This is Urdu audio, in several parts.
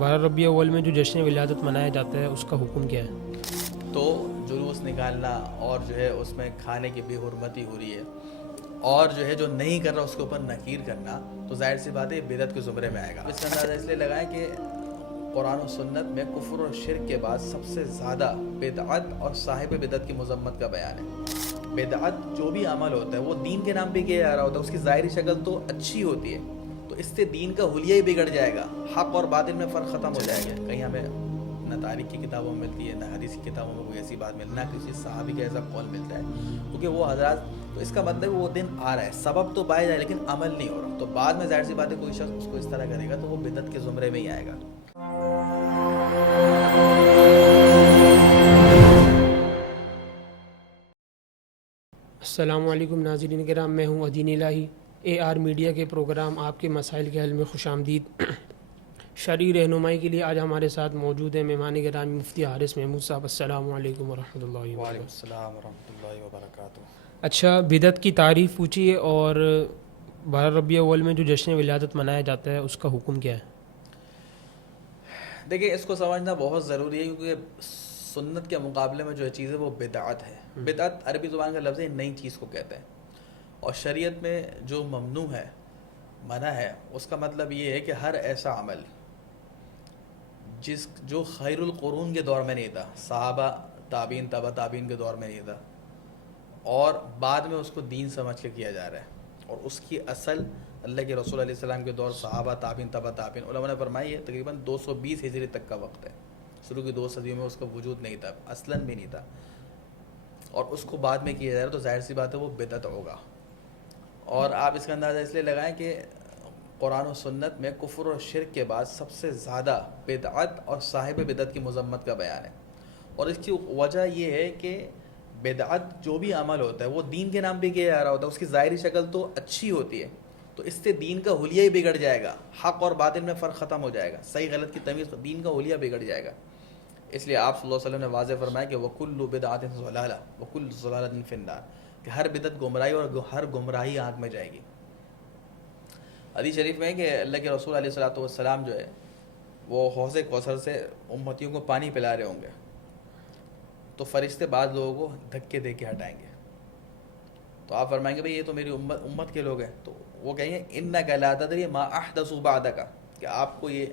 12 ربیع اول میں جو جشن ولادت منایا جاتا ہے اس کا حکم کیا ہے؟ تو جلوس نکالنا اور جو ہے اس میں کھانے کی بے حرمتی ہو رہی ہے، اور جو ہے جو نہیں کر رہا اس کے اوپر نکیر کرنا، تو ظاہر سی بات ہے یہ بدعت کے زمرے میں آئے گا۔ اس کا اندازہ اس لیے لگائیں کہ قرآن و سنت میں کفر اور شرک کے بعد سب سے زیادہ بدعت اور صاحب بدعت کی مذمت کا بیان ہے۔ بدعت جو بھی عمل ہوتا ہے وہ دین کے نام پہ کیا جا رہا ہوتا ہے، اس کی ظاہری شکل تو اچھی ہوتی ہے، تو اس سے دین کا حلیہ ہی بگڑ جائے گا، حق اور باطل میں فرق ختم ہو جائے گا۔ کہیں ہمیں نہ تاریخ کی کتابوں میں ملتی ہے، نہ حدیث کی کتابوں میں کوئی ایسی بات ملتی ہے، نہ کسی صحابی کا ایسا قول ملتا ہے، کیونکہ وہ حضرات، تو اس کا مطلب وہ دن آ رہا ہے، سبب تو پایا جائے لیکن عمل نہیں ہو رہا، تو بعد میں ظاہر سی بات ہے کوئی شخص اس کو اس طرح کرے گا تو وہ بدعت کے زمرے میں ہی آئے گا۔ السلام علیکم ناظرین کرام، میں ہوں ادین الہی۔ اے آر میڈیا کے پروگرام آپ کے مسائل کے حل میں خوش آمدید۔ شرعی رہنمائی کے لیے آج ہمارے ساتھ موجود ہیں مہمان گرامی مفتی حارث محمود صاحب۔ السلام علیکم ورحمۃ اللہ وعلیکم وبرکاتہ۔ السلام ورحمۃ اللہ وبرکاتہ۔ اچھا، بدعت کی تعریف پوچھیے، اور 12 ربیع اول میں جو جشن ولادت منایا جاتا ہے اس کا حکم کیا ہے؟ دیکھیں، اس کو سمجھنا بہت ضروری ہے، کیونکہ سنت کے مقابلے میں جو چیز ہے وہ بدعت ہے۔ بدعت عربی زبان کا لفظ ہے، نئی چیز کو کہتے ہیں، اور شریعت میں جو ممنوع ہے، منع ہے، اس کا مطلب یہ ہے کہ ہر ایسا عمل جو خیر القرون کے دور میں نہیں تھا، صحابہ تابعین تبع تابعین کے دور میں نہیں تھا، اور بعد میں اس کو دین سمجھ کے کیا جا رہا ہے، اور اس کی اصل اللہ کے رسول علیہ السلام کے دور، صحابہ تابعین تبع تابعین، علماء نے فرمائی ہے تقریباً 220 ہجری تک کا وقت ہے، شروع کی 2 صدیوں میں اس کا وجود نہیں تھا، اصلاً بھی نہیں تھا، اور اس کو بعد میں کیا جا رہا ہے، تو ظاہر سی بات ہے وہ بدعت ہوگا۔ اور آپ اس کا اندازہ اس لیے لگائیں کہ قرآن و سنت میں کفر اور شرک کے بعد سب سے زیادہ بدعت اور صاحب بدعت کی مذمت کا بیان ہے، اور اس کی وجہ یہ ہے کہ بدعت جو بھی عمل ہوتا ہے وہ دین کے نام پہ کیا جا رہا ہوتا ہے، اس کی ظاہری شکل تو اچھی ہوتی ہے، تو اس سے دین کا حلیہ ہی بگڑ جائے گا، حق اور باطل میں فرق ختم ہو جائے گا، صحیح غلط کی تمیز، دین کا حلیہ بگڑ جائے گا۔ اس لیے آپ صلی اللہ علیہ وسلم نے واضح فرمایا کہ وَكُلُّ بِدْعَةٍ ضَلَالَةٍ وَكُلُّ ضَلَالَةٍ فِي النَّارِ، کہ ہر بدعت گمراہی اور ہر گمراہی آگ میں جائے گی۔ حدیث شریف میں ہے کہ اللہ کے رسول علیہ الصلوۃ والسلام جو ہے وہ حوض کوثر سے امتیوں کو پانی پلا رہے ہوں گے، تو فرشتے بعض لوگوں کو دھکے دے کے ہٹائیں گے، تو آپ فرمائیں گے بھئی یہ تو میری امت کے لوگ ہیں، تو وہ کہیں گے اِنَّكَ لَا تَدْرِي مَا أَحْدَثُوا بَعْدَكَ، کہ آپ کو یہ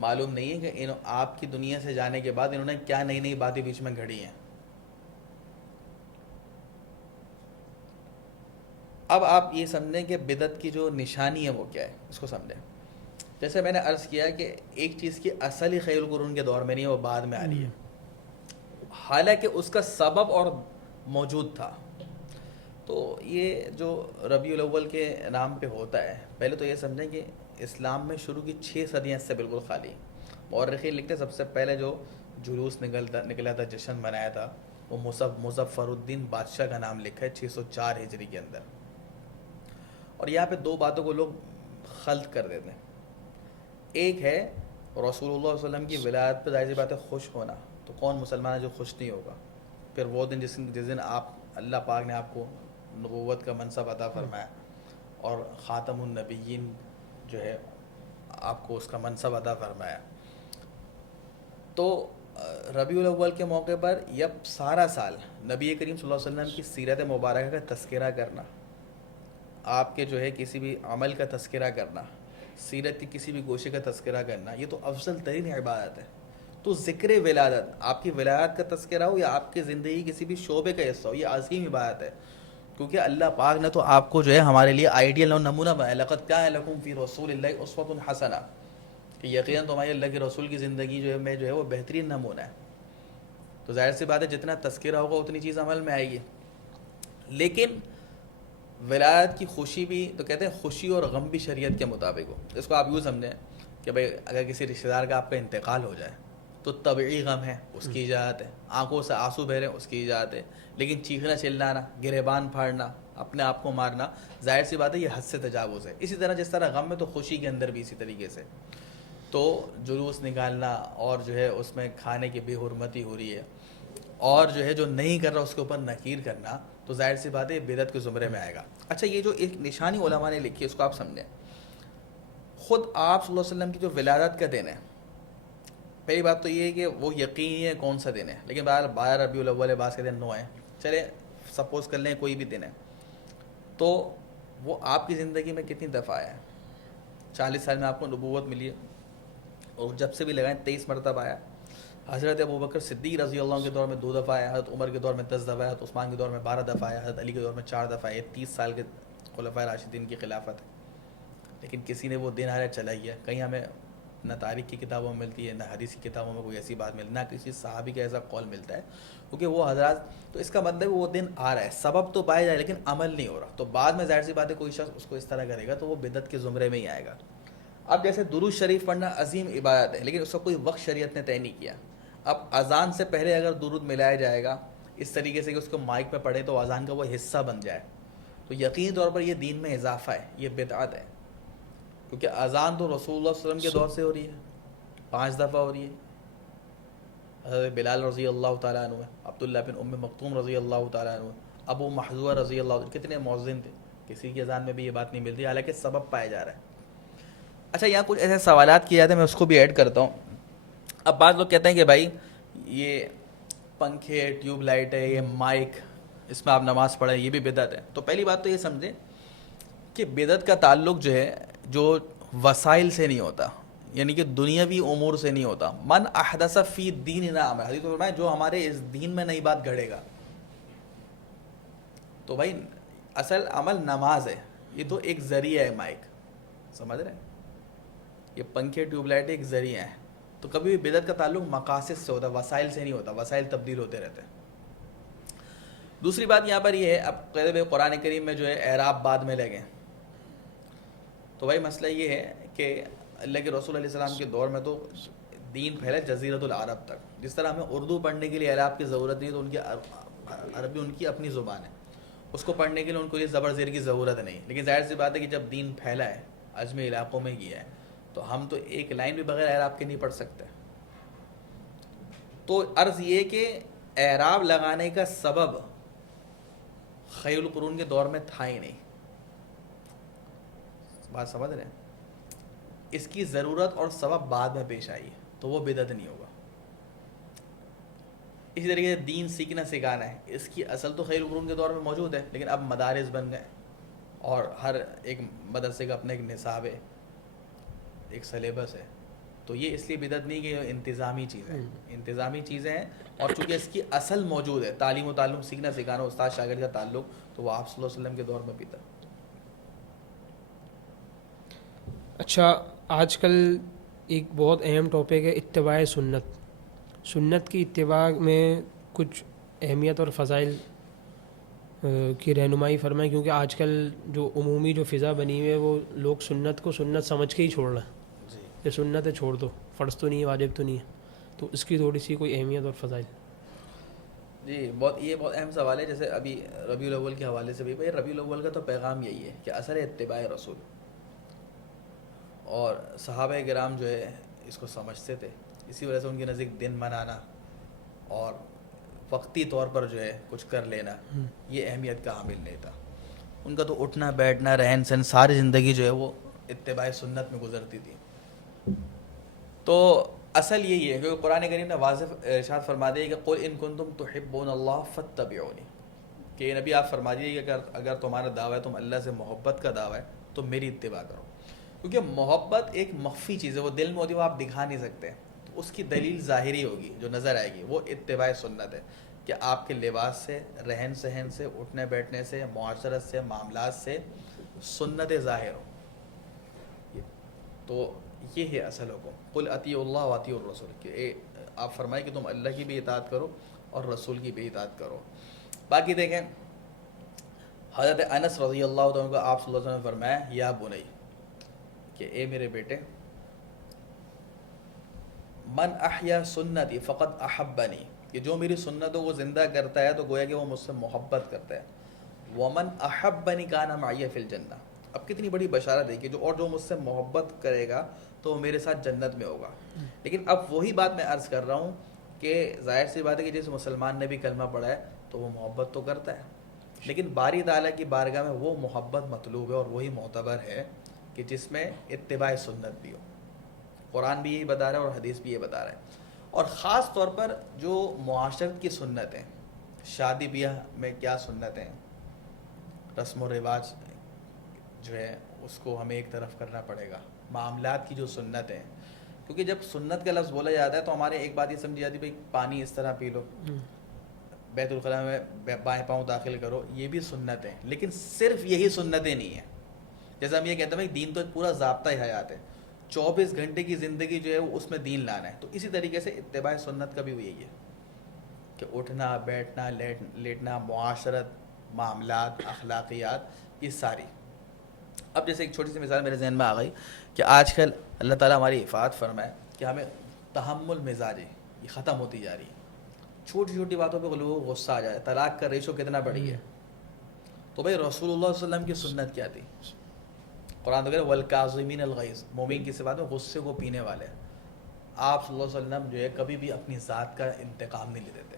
معلوم نہیں ہے کہ آپ کی دنیا سے جانے کے بعد انہوں نے کیا نئی نئی باتیں بیچ میں گھڑی ہیں۔ اب آپ یہ سمجھیں کہ بدعت کی جو نشانی ہے وہ کیا ہے، اس کو سمجھیں۔ جیسے میں نے عرض کیا کہ ایک چیز کی اصل ہی خیر القرون کے دور میں نہیں ہے، وہ بعد میں آ رہی ہے، حالانکہ اس کا سبب اور موجود تھا۔ تو یہ جو ربیع الاول کے نام پہ ہوتا ہے، پہلے تو یہ سمجھیں کہ اسلام میں شروع کی 6 صدیاں اس سے بالکل خالی۔ مورخین لکھتے ہیں سب سے پہلے جو جلوس نکلا تھا، جشن منایا تھا، وہ مظفر الدین بادشاہ کا نام لکھا ہے 604 ہجری کے اندر۔ اور یہاں پہ 2 باتوں کو لوگ خلط کر دیتے ہیں، ایک ہے رسول اللہ صلی اللہ علیہ وسلم کی ولادت پہ ظاہر سی بات ہے خوش ہونا، تو کون مسلمان ہے جو خوش نہیں ہوگا؟ پھر وہ دن جس دن آپ اللہ پاک نے آپ کو نبوت کا منصب عطا فرمایا اور خاتم النبیین جو ہے آپ کو اس کا منصب عطا فرمایا، تو ربیع الاول کے موقع پر یہ سارا سال نبی کریم صلی اللہ علیہ وسلم کی سیرت مبارکہ کا تذکرہ کرنا، آپ کے جو ہے کسی بھی عمل کا تذکرہ کرنا، سیرت کی کسی بھی گوشے کا تذکرہ کرنا، یہ تو افضل ترین عبادت ہے۔ تو ذکر ولادت، آپ کی ولادت کا تذکرہ ہو یا آپ کی زندگی کسی بھی شعبے کا حصہ ہو، یہ عظیم عبادت ہے، کیونکہ اللہ پاک نے تو آپ کو جو ہے ہمارے لیے آئیڈیل اور نمونہ بنایا، لقد کان لکم فی رسول اللہ اسوۃ حسنہ، کہ یقیناً تمہاری اللہ کے رسول کی زندگی جو ہے میں جو ہے وہ بہترین نمونہ ہے۔ تو ظاہر سی بات ہے جتنا تذکرہ ہوگا اتنی چیز عمل میں آئے گی۔ لیکن ولادت کی خوشی بھی تو کہتے ہیں خوشی اور غم بھی شریعت کے مطابق ہو، اس کو آپ یوں سمجھیں کہ بھئی اگر کسی رشتہ دار کا آپ کا انتقال ہو جائے تو طبعی غم ہے، اس کی اجازت ہے، آنکھوں سے آنسو بہ رہے ہیں، اس کی اجازت ہے، لیکن چیخنا چلانا، گریبان پھاڑنا، اپنے آپ کو مارنا، ظاہر سی بات ہے یہ حد سے تجاوز ہے۔ اسی طرح جس طرح غم میں تو خوشی کے اندر بھی اسی طریقے سے تو جلوس نکالنا اور جو ہے اس میں کھانے کی بے حرمتی ہو رہی ہے، اور جو ہے جو نہیں کر رہا اس کے اوپر نکیر کرنا، تو ظاہر سی بات ہے یہ بدعت کے زمرے میں آئے گا۔ اچھا، یہ جو ایک نشانی علماء نے لکھی ہے اس کو آپ سمجھیں، خود آپ صلی اللہ علیہ وسلم کی جو ولادت کا دن ہے پہلی بات تو یہ ہے کہ وہ یقینی ہے کون سا دن ہے، لیکن بہرحال 12 ربیع الاول ہے، بعض کے دن 9 ہے، چلے سپوز کر لیں کوئی بھی دن ہے، تو وہ آپ کی زندگی میں کتنی دفعہ آیا ہے؟ 40 سال میں آپ کو نبوت ملی ہے، اور جب سے بھی لگائیں 23 مرتبہ آیا۔ حضرت ابوبکر صدیق رضی اللہ عنہ کے دور میں 2 دفعہ آیا، حضرت عمر کے دور میں 10 دفعہ آیا، حضرت عثمان کے دور میں 12 دفعہ آیا، حضرت علی کے دور میں 4 دفعہ آیا۔ 30 سال کے خلفائے راشدین کی خلافت ہے، لیکن کسی نے وہ دن آیا چلا ہی ہے۔ کہیں ہمیں نہ تاریخ کی کتابوں میں ملتی ہے، نہ حدیث کی کتابوں میں کوئی ایسی بات ملتی، نہ کسی صحابی کا ایسا قول ملتا ہے، کیونکہ وہ حضرات، تو اس کا مطلب وہ دن آ رہا ہے، سبب تو پایا جائے لیکن عمل نہیں ہو رہا، تو بعد میں ظاہر سی بات ہے کوئی شخص اس کو اس طرح کرے گا تو وہ بدعت کے زمرے میں ہی آئے گا۔ اب جیسے درود شریف پڑھنا عظیم عبادت ہے، لیکن اس کا کوئی وقت شریعت نے طے نہیں کیا۔ اب اذان سے پہلے اگر درود ملایا جائے گا اس طریقے سے کہ اس کو مائک پہ پڑھے تو اذان کا وہ حصہ بن جائے، تو یقینی طور پر یہ دین میں اضافہ ہے، یہ بدعت ہے، کیونکہ اذان تو رسول اللہ صلی اللہ علیہ وسلم کے دور سے ہو رہی ہے، 5 دفعہ ہو رہی ہے۔ حضرت بلال رضی اللہ تعالیٰ عنہ، عبداللہ بن ام مکتوم رضی اللہ تعالیٰ عنہ، ابو محذور رضی اللہ عنہ، کتنے مؤذن تھے، کسی کی اذان میں بھی یہ بات نہیں ملتی، حالانکہ سبب پایا جا رہا ہے۔ اچھا، یہاں کچھ ایسے سوالات کیے جاتے ہیں، میں اس کو بھی ایڈ کرتا ہوں۔ اب بعض لوگ کہتے ہیں کہ بھائی یہ پنکھے، ٹیوب لائٹ ہے، یہ مائک، اس میں آپ نماز پڑھیں، یہ بھی بدعت ہے۔ تو پہلی بات تو یہ سمجھیں کہ بدعت کا تعلق جو ہے جو وسائل سے نہیں ہوتا، یعنی کہ دنیاوی امور سے نہیں ہوتا۔ من احدث فی دیننا امرا، حدیث میں فرمایا جو ہمارے اس دین میں نئی بات گھڑے گا۔ تو بھائی اصل عمل نماز ہے، یہ تو ایک ذریعہ ہے، مائک سمجھ رہے ہیں، یہ پنکھے ٹیوب لائٹ ایک ذریعہ ہے۔ تو کبھی بھی بدعت کا تعلق مقاصد سے ہوتا ہے، وسائل سے نہیں ہوتا، وسائل تبدیل ہوتے رہتے ہیں۔ دوسری بات یہاں پر یہ ہے، اب قید قرآن کریم میں جو ہے اعراب بعد میں لگے، تو بھائی مسئلہ یہ ہے کہ اللہ کے رسول علیہ السلام کے دور میں تو دین پھیلا جزیرۃ العرب تک، جس طرح ہمیں اردو پڑھنے کے لیے اعراب کی ضرورت نہیں، تو ان کی عربی ان کی اپنی زبان ہے، اس کو پڑھنے کے لیے ان کو یہ زبر زیر کی ضرورت نہیں۔ لیکن ظاہر سی بات ہے کہ جب دین پھیلا ہے، عجمی علاقوں میں گیا ہے، تو ہم تو ایک لائن بھی بغیر اعراب کے نہیں پڑھ سکتے۔ تو عرض یہ کہ اعراب لگانے کا سبب خیر القرون کے دور میں تھا ہی نہیں، بات سمجھ رہے ہیں، اس کی ضرورت اور سبب بعد میں پیش آئی ہے، تو وہ بدعت نہیں ہوگا۔ اسی طریقے سے دین سیکھنا سکھانا ہے، اس کی اصل تو خیر القرون کے دور میں موجود ہے، لیکن اب مدارس بن گئے اور ہر ایک مدرسے کا اپنا ایک نصاب ہے، ایک سلیبس ہے، تو یہ اس لیے بدعت نہیں کہ یہ انتظامی چیزیں ہیں، انتظامی چیزیں ہیں، اور چونکہ اس کی اصل موجود ہے، تعلیم و تعلم، سیکھنا سکھانا، استاد شاگرد کا تعلق، تو وہ آپ صلی اللہ علیہ وسلم کے دور میں بھی تھا۔ اچھا، آج کل ایک بہت اہم ٹاپک ہے اتباع سنت۔ سنت کی اتباع میں کچھ اہمیت اور فضائل کی رہنمائی فرمائیں، کیونکہ آج کل جو عمومی جو فضا بنی ہوئی ہے وہ لوگ سنت کو سنت سمجھ کے ہی چھوڑ رہے ہیں جی کہ سنت ہے چھوڑ دو، فرض تو نہیں ہے، واجب تو نہیں ہے، تو اس کی تھوڑی سی کوئی اہمیت اور فضائل۔ جی، یہ بہت اہم سوال ہے۔ جیسے ابھی ربیع الاول کے حوالے سے بھی، بھائی ربیع الاول کا تو پیغام یہی ہے کہ اثر اتباع رسول، اور صحابہ کرام جو ہے اس کو سمجھتے تھے، اسی وجہ سے ان کے نزدیک دن منانا اور وقتی طور پر جو ہے کچھ کر لینا یہ اہمیت کا حامل نہیں تھا۔ ان کا تو اٹھنا بیٹھنا، رہن سہن، ساری زندگی جو ہے وہ اتباع سنت میں گزرتی تھی۔ تو اصل یہی ہے کہ قرآن کریم نے واضح ارشاد فرما دیا کہ قل ان کنتم تحبون اللہ فاتبعونی، کہ نبی آپ فرما دیجیے کہ اگر تمہارا دعویٰ ہے، تم اللہ سے محبت کا دعویٰ ہے، تو میری اتباع کرو، کیونکہ محبت ایک مخفی چیز ہے، وہ دل میں ہوتی ہے، وہ آپ دکھا نہیں سکتے، تو اس کی دلیل ظاہری ہوگی جو نظر آئے گی، وہ اتباع سنت ہے، کہ آپ کے لباس سے، رہن سہن سے، اٹھنے بیٹھنے سے، معاشرت سے، معاملات سے سنت ظاہر ہو۔ تو یہ ہے اصل حکم، قل اطیعوا اللہ واطیعوا الرسول، کہ آپ فرمائیں کہ تم اللہ کی بھی اطاعت کرو اور رسول کی بھی اطاعت کرو۔ باقی دیکھیں، حضرت انس رضی اللہ عنہ کا آپ صلی اللہ علیہ وسلم نے فرمایا یا بنی، کہ اے میرے بیٹے، من احیا سنتی فقد احبنی، کہ جو میری سنتوں کو زندہ کرتا ہے تو گویا کہ وہ مجھ سے محبت کرتا ہے، ومن احبنی کان معی فی الجنہ، اب کتنی بڑی بشارت ہے کہ جو مجھ سے محبت کرے گا تو وہ میرے ساتھ جنت میں ہوگا۔ لیکن اب وہی بات میں عرض کر رہا ہوں کہ ظاہر سی بات ہے کہ جس مسلمان نے بھی کلمہ پڑھا ہے تو وہ محبت تو کرتا ہے، لیکن باری تعالیٰ کی بارگاہ میں وہ محبت مطلوب ہے، اور وہی معتبر ہے کہ جس میں اتباع سنت بھی ہو۔ قرآن بھی یہی بتا رہا ہے اور حدیث بھی یہ بتا رہا ہے. اور خاص طور پر جو معاشرت کی سنتیں, شادی بیاہ میں کیا سنتیں, رسم و رواج جو ہے اس کو ہمیں ایک طرف کرنا پڑے گا, معاملات کی جو سنتیں, کیونکہ جب سنت کا لفظ بولا جاتا ہے تو ہمارے ایک بات یہ سمجھی جاتی ہے بھائی پانی اس طرح پی لو, بیت الخلاء میں بائیں پاؤں داخل کرو, یہ بھی سنت ہے. لیکن صرف یہی سنتیں نہیں ہیں. جیسے ہم یہ کہتے ہیں بھائی دین تو ایک پورا ضابطہ حیات ہے, 24 گھنٹے کی زندگی جو ہے وہ اس میں دین لانا ہے. تو اسی طریقے سے اتباع سنت کا بھی وہ یہی ہے کہ اٹھنا بیٹھنا لیٹنا, معاشرت, معاملات, اخلاقیات, یہ ساری. اب جیسے ایک چھوٹی سی مثال میرے ذہن میں آ گئی کہ آج کل اللہ تعالیٰ ہماری حفاظت فرمائے کہ ہمیں تحمل مزاجی یہ ختم ہوتی جا رہی ہے. چھوٹی چھوٹی باتوں پہ لوگوں کو غصہ آ جائے. طلاق کا ریشو کتنا بڑھی ہے. تو بھائی رسول اللہ صلی اللہ علیہ وسلم کی سنت کیا تھی؟ قرآن تو کہہ رہا ہے والکاظمین الغیظ, مومن کی صفات میں غصے کو پینے والے. آپ صلی اللہ علیہ وسلم جو ہے کبھی بھی اپنی ذات کا انتقام نہیں لیتے تھے.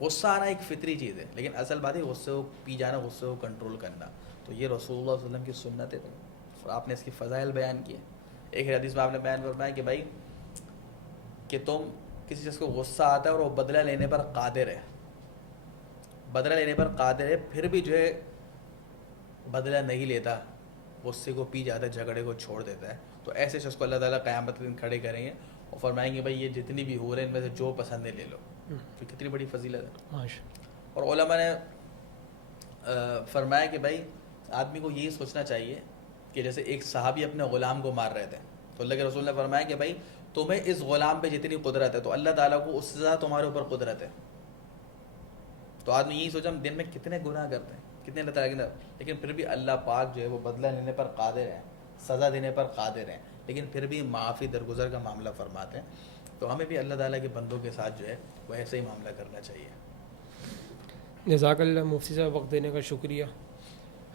غصہ آنا ایک فطری چیز ہے, لیکن اصل بات ہے غصے کو پی جانا, غصے کو کنٹرول کرنا. تو یہ رسول اللہ صلی اللہ علیہ وسلم کی سنت ہے. اور آپ نے اس کی فضائل بیان کی. ایک حدیث میں آپ نے بیان فرمایا کہ بھائی کہ تم کسی چیز کو غصہ آتا ہے اور وہ بدلہ لینے پر قادر ہے, بدلہ لینے پر قادر ہے, پھر بھی جو ہے بدلہ نہیں لیتا, غصے کو پی جاتا ہے, جھگڑے کو چھوڑ دیتا ہے, تو ایسے شخص کو اللہ تعالیٰ قیامت کے دن کھڑے کریں گے اور فرمائیں گے بھائی یہ جتنی بھی ہو رہے ہیں ان میں سے جو پسند ہے لے لو. تو کتنی بڑی فضیلت ہے. اور علماء نے فرمایا کہ بھائی آدمی کو یہی سوچنا چاہیے کہ جیسے ایک صحابی اپنے غلام کو مار رہے تھے, تو اللہ کے رسول نے فرمایا کہ بھائی تمہیں اس غلام پہ جتنی قدرت ہے تو اللہ تعالیٰ کو اس سے زیادہ تمہارے اوپر قدرت ہے. تو آدمی یہی سوچا ہم دن میں کتنے گناہ کرتے ہیں, کتنے اللہ تعالیٰ کے, لیکن پھر بھی اللہ پاک جو ہے وہ بدلہ لینے پر قادر ہیں, سزا دینے پر قادر ہیں, لیکن پھر بھی معافی درگزر کا معاملہ فرماتے ہیں. تو ہمیں بھی اللہ تعالیٰ کے بندوں کے ساتھ جو ہے وہ ایسے ہی معاملہ کرنا چاہیے. جزاک اللہ مفتی صاحب, وقت دینے کا شکریہ.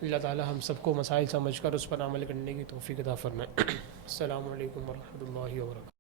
اللہ تعالیٰ ہم سب کو مسائل سمجھ کر اس پر عمل کرنے کی توفیق عطا فرمائے. السلام علیکم ورحمۃ اللہ وبرکاتہ.